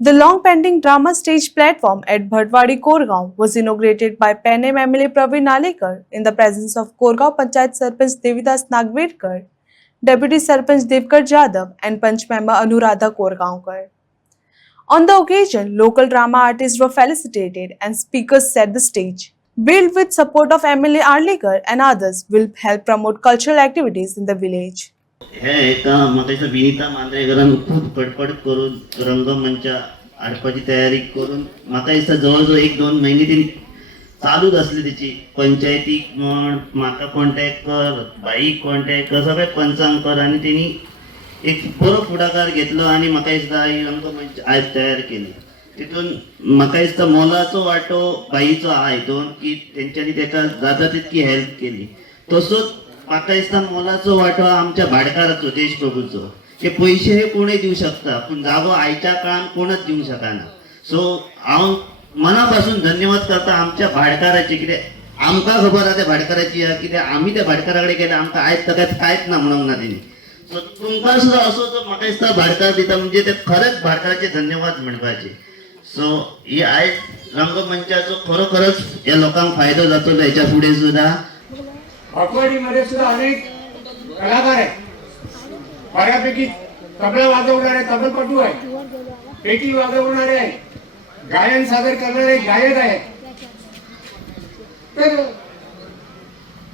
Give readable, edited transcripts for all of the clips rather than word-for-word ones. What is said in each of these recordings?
The long-pending drama stage platform at Bhatwadi Koregaon was inaugurated by Penem MLA Praveen Nalekar in the presence of Koregaon Panchayat Sarpanch Devidas Nagvedkar, Deputy Sarpanch Devkar Jadhav and Panch member Anuradha Koregaonkar. On the occasion, local drama artists were felicitated and speakers set the stage. Built with support of MLA Arlekar and others, will help promote cultural activities in the village. हे एका म्हाका विनीता मांद्रेकरान खूप कडपड करून रंगमंच हाडपाची तयारी करून म्हाका दिसता जवळ एक दोन महिने ती चालूच असली तिची पंचायतीक म्हण म्हाका कॉन्टॅक्ट कर बाईक कॉन्टॅक्ट कर सगळे पंचांक कर आणि तिने एक बरो फुडाकार घेतलो आणि म्हाका दिसता ही रंगमंच आयज तयार केली तितून म्हाका दिसता मोलाचो वांटो बाईचो आहा हितून की तेंच्यांनी तेका जाता तितकी हेल्प केली तसोच म्हाका दिसता मोलाचो वांटो आमच्या भाडकाराचो देशप्रभूचो हे पयशे हे कोणूय दिवं शकता पण जागो आयच्या काळान कोणच दिवंक शकना सो हांव मनापासून धन्यवाद करता आमच्या भाडकाराचे कित्याक आमकां खबर आहा त्या भाडकाराची कित्याक आमी त्या भाडकारा कडेन गेले आमकां आयज तकात कांयच ना म्हणूंक ना तेणी सो तुमकां सुद्दां असो जो म्हाका दिसता भाडकार दिता म्हणजे ते खरेंच भाडकाराचे धन्यवाद म्हणपाचे सो ही आयज रंगमंचाचो खरोखरच ह्या लोकांक फायदो जातलो हेच्या फुडें सुद्दां भाटवाडीमध्ये सुद्धा अनेक कलाकार आहेत बऱ्यापैकी तबला वाजवणारे तबलपटू आहेत पेटी वाजवणारे आहेत गायन सादर करणारे गायक आहेत तर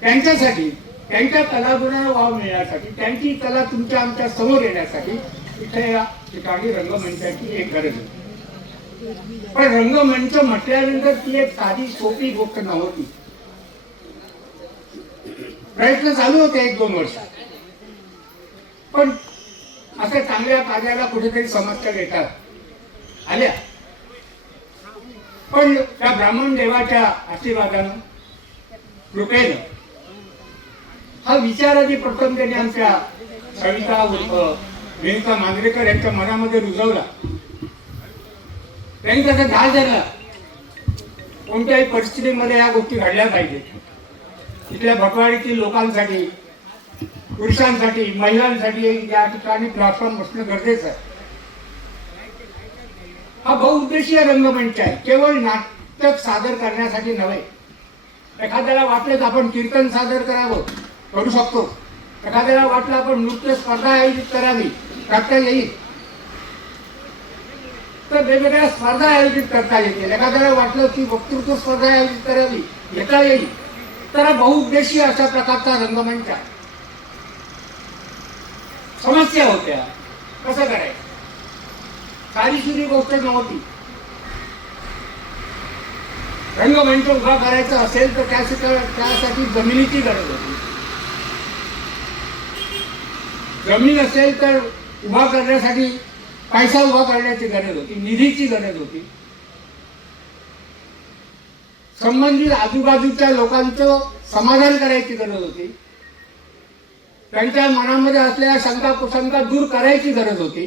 त्यांच्यासाठी त्यांच्या कलागुणाला वाव मिळण्यासाठी त्यांची कला तुमच्या आमच्या समोर येण्यासाठी इथे या ठिकाणी रंगमंचाची एक गरज होती पण रंगमंच म्हटल्यानंतर ती एक साधी सोपी गोष्ट नव्हती प्रयत्न चालू होते एक दोन वर्ष पण असे चांगल्या कार्याला कुठेतरी समस्या येतात आल्या पण त्या ब्राह्मण देवाच्या आशीर्वादानं कृपेनं हा विचार आधी प्रथम त्यांनी आमच्या सविता विनीता मांजरेकर यांच्या मनामध्ये रुजवला त्यांनी त्याचा ध्यास धरला कोणत्याही परिस्थितीमध्ये या गोष्टी घडल्या पाहिजेत इथल्या भटवाडीतील लोकांसाठी पुरुषांसाठी महिलांसाठी या ठिकाणी प्लॅटफॉर्म असणं गरजेचं आहे हा बहुउद्देशीय रंगमंच आहे केवळ नाटक सादर करण्यासाठी नव्हे एखाद्याला वाटलं तर आपण कीर्तन सादर करावं करू शकतो एखाद्याला वाटलं आपण नृत्य स्पर्धा आयोजित करावी करता येईल तर वेगवेगळ्या स्पर्धा आयोजित करता येतील एखाद्याला वाटलं की वक्तृत्व स्पर्धा आयोजित करावी घेता येईल तर बहुउद्देशीय अशा प्रकारचा रंगमंच समस्या होत्या कसं करायचं सारीसुरी गोष्ट नव्हती रंगमंच उभा करायचा असेल तर त्यासाठी जमिनीची गरज होती जमीन असेल तर उभा करण्यासाठी पैसा उभा करण्याची गरज होती निधीची गरज होती संबंधित आजूबाजूच्या लोकांचं समाधान करायची गरज होती त्यांच्या मनामध्ये असलेल्या शंका कुशंका दूर करायची गरज होती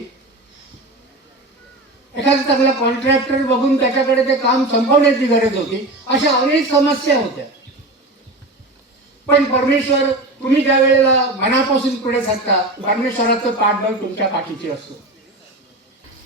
एखादा चांगला कॉन्ट्रॅक्टर बघून त्याच्याकडे ते काम संपवण्याची गरज होती अशा अनेक समस्या होत्या पण परमेश्वर तुम्ही ज्या वेळेला मनापासून पुढे सरता परमेश्वराचं पाठबळ तुमच्या पाठीशी असतो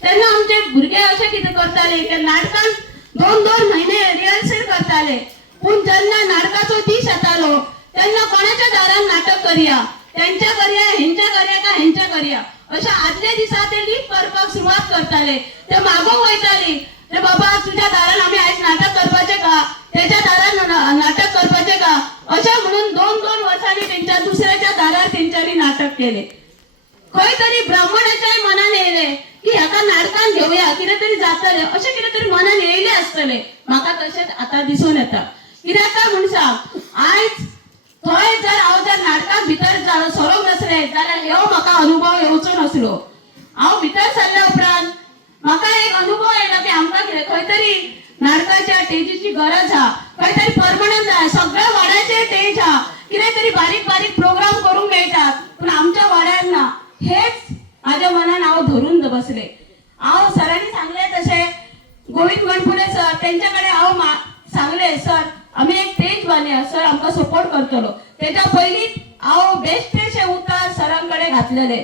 त्यांना आमचे भुरगे असे किती करताले नाटकान दोन महिने रिहर्सल करताले पण ज्यांना नाटकाचो दीस येतालो त्यांना कोणाच्या दारान नाटक करूया त्यांच्या करूया ह्यांच्या करूया का ह्यांच्या करूया अशा आदल्या दिसा ते लीप करपाक सुरुवात करताले ते मागोक वयताली रे बाबा तुझ्या दारान आम्ही आज नाटक करपाचे का त्याच्या दारान नाटक करपाचे का अशा म्हणून दोन वर्षांनी त्यांच्या दुसऱ्याच्या दारार त्यांच्यानी नाटक केले खंय तरी ब्राह्मणाच्या मनान येयले की ह्याका नाटकान घेऊया कितें तरी जातले अशें कितें तरी मनान येयले आसतले म्हाका तशेंच आता दिसून येता कित्याक काय म्हणसा आयज थंय जर हांव जर नाटकाक भितर सरोंक नसले जाल्यार ह्यो म्हाका अनुभव येवचो नसलो हांव भितर सरल्या उपरांत म्हाका एक अनुभव येयलो की आमकां खंय तरी नाटकाच्या स्टेजीची गरज हा खंय तरी परमनंट जाय सगळ्या वाड्याचे स्टेज हा कितें तरी बारीक बारीक प्रोग्राम करूंक मेळटात पूण आमच्या वाड्यार ना हेच माझ्या मनान हांव धरून बसले हांव सरांनी सांगले तशें गोविंद गणपुरे सर त्यांच्याकडे हांव सांगले सर आम्ही एक स्टेज बांदया सर आमकां सपोर्ट करतलो त्याच्या पयलीं हांव बेस्ट स्टेज उतार सरांकडे घातलेले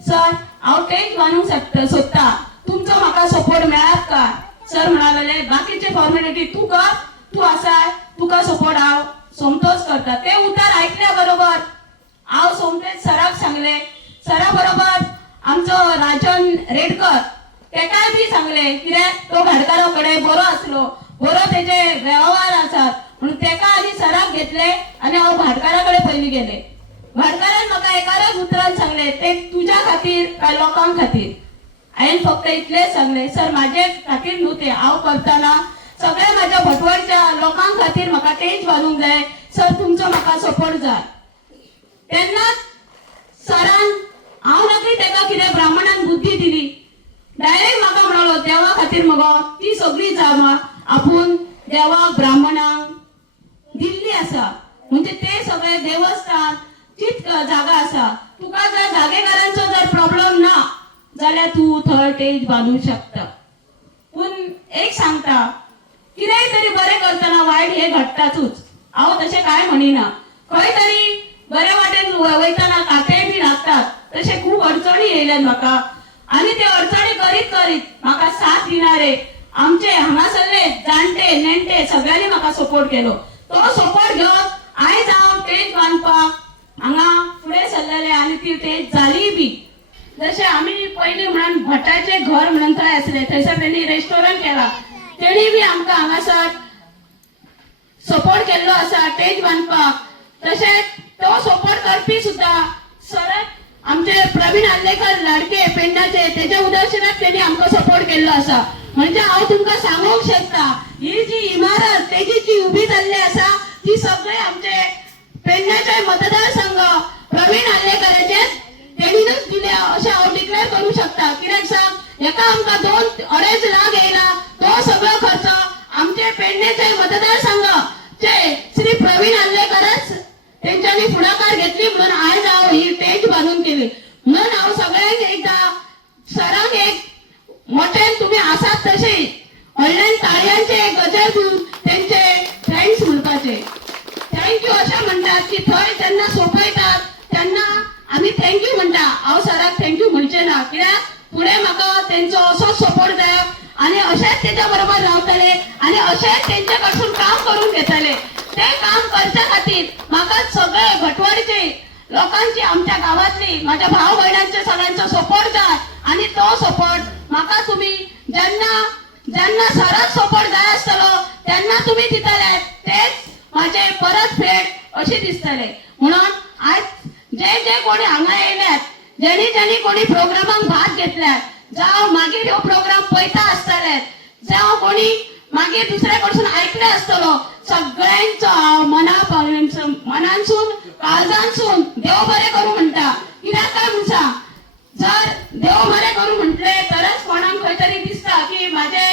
सर हांव स्टेज बांदूंक सोदता तुमचो म्हाका सपोर्ट मेळात का? सर म्हणाले बाकीचे फॉर्मॅलिटी तू कर, तू आसाय, तुका सपोर्ट हांव सोमतोच करता. ते उतर ऐकल्या बरोबर हांव सोमतेच सराक सांगले. सरा बरोबर आमचो राजन रेडकर तेकाय बी सांगले, कित्याक तो भाटकारा कडेन बरो आसलो, बरो तेजे व्यवहार आसात म्हणून तेका आनी सराक घेतले आनी हांव भाटकारा कडेन पयलीं गेले. भाटकारान म्हाका एकाच उतरान सांगले, ते तुज्या खातीर काय लोकांक खातीर? हांवें फक्त इतलेच सांगले, सर म्हाजे खातीर न्हू ते, हांव करतना सगळ्या म्हाज्या भटवडच्या लोकांक खातीर म्हाका तेच बांदूंक जाय. सर तुमचो म्हाका सपोर्ट जाय. तेन्नाच सरान हांव नकळी तेका कितें ब्राह्मणान बुद्धी दिली. डायरेक्ट म्हाका म्हणालो देवा खातीर मगो ती सगळी जागा आपूण देवाक ब्राह्मणांक दिल्ली आसा. म्हणजे ते सगळे देवस्थान चित जागा आसा. तुका जर जागेकारांचो जर प्रॉब्लेम ना जाल्यार तू थंय टेज बांदूंक शकता. पूण एक सांगता, कितेंय तरी बरें करतना वायट हे घडटातूच. हांव तशें काय म्हणिना. खंय तरी बरे वाटेन वयतना काटे बी लागतात. तशें खूब अडचणी येयल्यात म्हाका आनी ते अडचणी करीत करीत म्हाका साथ दिणारे आमचे हांगासरले जाणटे नेणटे सगळ्यांनी म्हाका सपोर्ट केलो. तो सपोर्ट घेवन आयज हांव टेज बांदपाक हांगा फुडें सरलेले आनी ती टेज जाली बी. जशें आमी पयलीं म्हणून भटाचे घर म्हणून थंय आसले, थंयसर तेणी रेस्टॉरंट केला. तेणी बी आमकां हांगासर सपोर्ट केल्लो आसा टेज बांदपाक. तशेंच तो सपोर्ट करपी सुद्दां सरत आमचे प्रवीण आल्लेकर लाडके पेडण्याचे तेच्या उदरशनाक तेणी आमकां सपोर्ट केल्लो आसा. म्हणजे हांव तुमकां सांगूंक शकता, ही जी इमारत तेजी जी उबी जाल्ली आसा ती सगळे आमचे पेडण्याचे मतदारसंघ प्रवीण आल्लेकराचेच तेणीनच दिल्या अशें हांव डिक्लेअर करूं शकता. कित्याक सांग, एका आमकां 2-2.5 लाख येयला, तो सगळो खर्च आमचे पेडण्याचे मतदारसंघचे श्री प्रवीण आल्लेकरच तेंच्यांनी फुडाकार घेतली म्हणून आयज हांव ही टेज बांदून केली. म्हणून हांव सगळ्यांक एकदा सरांक एक मोठ्यान तुमी आसात तशे व्हडल्यान ताळयांचे एक गजर दिवन तेंचे थँक्स म्हणपाचे. थँक्यू अशें म्हणटात की थंय जेन्ना सोंपयतात तेन्ना आमी थँक्यू म्हणटा. हांव सराक थँक्यू म्हणचें ना, कित्याक फुडें म्हाका तेंचो असोच सपोर्ट जाय आनी अशेंच तेच्या बरोबर रावतले आनी अशेंच तेंचे कडसून काम करून घेतले. ते काम करच्या खातीर म्हाका सगळे भटवडीचे लोकांची, आमच्या गावातली माझ्या भाव भयणांचे सगळ्यांचो सपोर्ट जाय. आणि तो सपोर्ट म्हाका तुमी जेन्ना सराक सपोर्ट जाय आसतलो तेन्ना तुमी दितले, तेच माझे परत फेट अशी दिसतले. म्हणून आज जे कोणी हांगा येयल्यात, जेणी कोणी प्रोग्रामाक भाग घेतल्यात, जावं मागीर ह्यो प्रोग्राम पळयता आसतले, जावं कोणी मागीर दुसऱ्या कडसून आयकले आसतलो, सगळ्यांचो हांव मनानसून काळजानसून देव बरें करूं म्हणटा. कित्याक काय म्हणसा, जर देव बरें करूं म्हटले तरच कोणाक खंय तरी दिसता की म्हाजे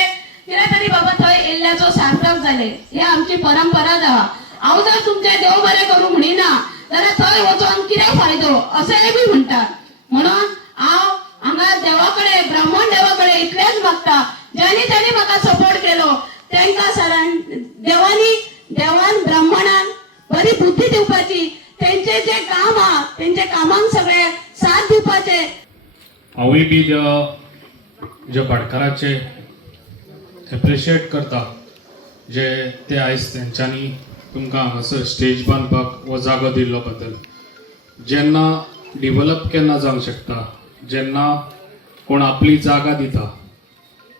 कितें तरी बाबा थंय येयल्ल्याचो सार्थक जाले. हे आमची परंपरा जावा. हांव जर तुमचे देव बरें करूं म्हणिना जाल्यार थंय वचून कितें फायदो अशेंय बी म्हणटात. म्हणून हांव हांगा देवा कडेन, ब्राह्मण देवा कडेन इतलेंच मागता, ज्यांनी म्हाका सपोर्ट केलो तांकां सरान देवान ब्राह्मणान बरी बुद्धी दिवपाची, तेंचे जे काम आहा तेंचे कामांक सगळे साथ दिवपाचे. हांवूय बी जे भाटकाराचे एप्रिशिएट करता जे ते आयज तेंच्यांनी तुमकां हांगासर स्टेज बांदपाक हो जागो दिल्लो बद्दल. जेन्ना डिवेलप केन्ना जावंक शकता, जेन्ना कोण आपली जागा दिता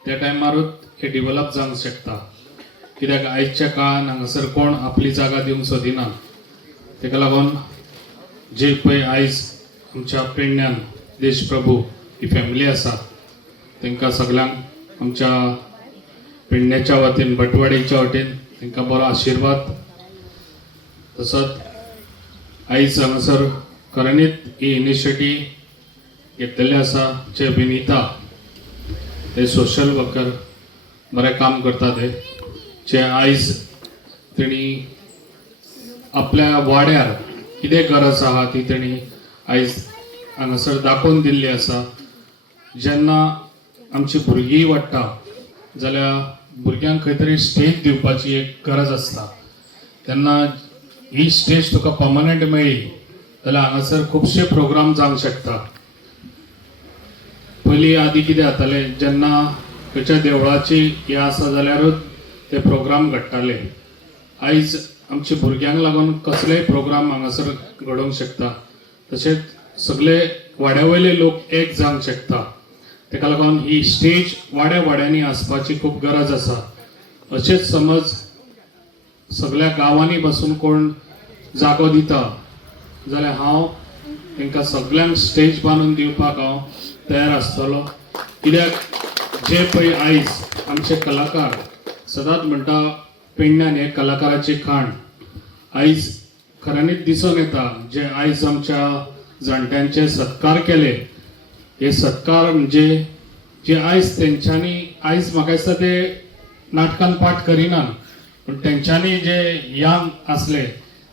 त्या टायमारूच हे डिवेलप जावंक शकता. कित्याक आयच्या काळान हांगासर कोण आपली जागा दिवंक सोदिना. तेका लागून जे पळय आयज आमच्या पेडण्यान देशप्रभू ही फॅमिली आसा तांकां सगळ्यांक आमच्या पेडण्याच्या वतीन, भटवाडीच्या वतीन तांकां बरो आशिर्वाद. तसोच आयज हांगासर खऱ्यांनीच ही इनिशिएटीव घेतलेली आसा जे विनिता, ते सोशल वर्कर बरें काम करता ते, जे आयज तेणी आपल्या वाड्यार कितें गरज आहा ती तेणी आयज हांगासर दाखोवन दिल्ली आसा. जेन्ना आमची भुरगीं वाडटा जाल्यार भुरग्यांक खंय तरी स्टेज दिवपाची एक गरज आसता. तेन्ना ही स्टेज तुका पर्मनंट मेळ्ळी जाल्यार हांगासर खुबशे प्रोग्राम जावंक शकता. पयलीं आदी कितें जातालें जेन्ना खंयच्या देवळाची हें आसा जाल्यारूच ते प्रोग्राम घडटाले. आयज आमच्या भुरग्यांक लागून कसलेय प्रोग्राम हांगासर घडोवंक शकता. तशेंच सगळे वाड्या वयले लोक एक जावंक शकता. तेका लागून ही स्टेज वाड्या वाड्यांनी आसपाची खूब गरज आसा. अशेंच समज सगळ्या गांवांनी बसून कोण जागो दिता जाल्यार हांव तांकां सगळ्यांक स्टेज बांदून दिवपाक हांव तयार आसतलो. कित्याक जे पळय आयज आमचे कलाकार सदांच म्हणटा पेडण्यान हे कलाकाराची खाण. आयज खऱ्यांनीच दिसून येता जे आयज आमच्या जाणट्यांचे सत्कार केले, हे सत्कार म्हणजे जे आयज तेंच्यांनी आयज म्हाका दिसता ते नाटकान पाठ करिनात, पण तेंच्यांनी जे यंग आसले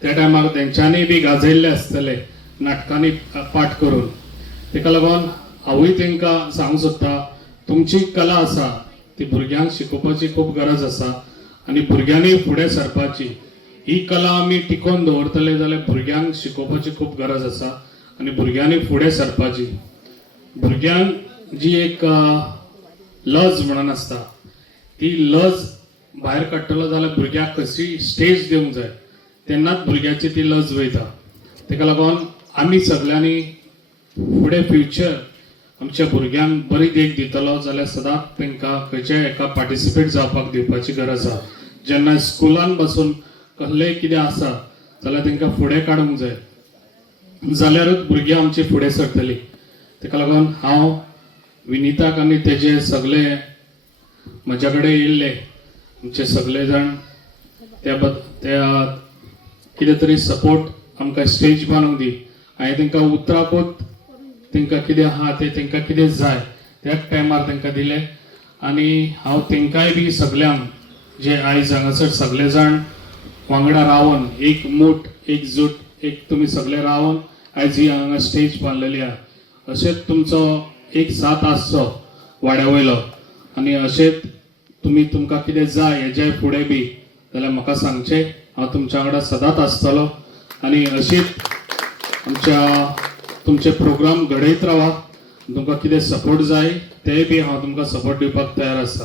त्या टायमार तेंच्यांनी बी गाजयल्ले आसतले नाटकांनी पाठ करून. तेका लागून हांवूय तांकां सांगूंक सोदता तुमची कला आसा ती भुरग्यांक शिकोवपाची खूब गरज आसा आनी भुरग्यांनी फुडें सरपाची. ही कला आमी टिकोवन दवरतले जाल्यार भुरग्यांक शिकोवपाची खूब गरज आसा आनी भुरग्यांनी फुडें सरपाची. भुरग्यांक जी एक लज म्हणून आसता ती लज भायर काडटलो जाल्यार भुरग्याक कशी स्टेज दिवंक जाय तेन्नाच भुरग्याची ती लज वयता. तेका लागून आमी सगळ्यांनी फुडें फ्युचर आमच्या भुरग्यांक बरी देख दितलो जाल्यार सदांच तांकां खंयच्याय एका पार्टिसिपेट जावपाक दिवपाची गरज आसा. जेन्ना स्कुलान बसून कसलेंय कितें आसा जाल्यार तांकां फुडें काडूंक जाय जाल्यारूच भुरगीं आमची फुडें सरतलीं. तेका लागून हांव विनिताक आनी तेजे सगळे म्हज्या कडेन येयल्ले आमचे सगळे जाण त्या कितें तरी सपोर्ट आमकां स्टेज बांदूंक दी. हांवें तांकां उतराकूच तांकां कितें आहा तें तांकां कितें जाय त्याच टायमार तांकां दिलें आनी हांव तांकांय बी सगळ्यांक जे आयज हांगासर सगळे जाण वांगडा रावन एक मूठ एकजूट एक तुमी सगळे रावन आयज ही हांगा स्टेज बांदलेली आहा. अशेंच तुमचो एक साथ आसचो वाड्या वयलो आनी अशेंच तुमकां कितें जाय हेजे फुडें बी जाल्यार म्हाका सांगचें. हांव तुमच्या वांगडा सदांच आसतलो आनी अशीच तुमचे प्रोग्राम घडयत रावा. तुमकां कितें सपोर्ट जाय तेय बी हांव तुमकां सपोर्ट दिवपाक तयार आसा.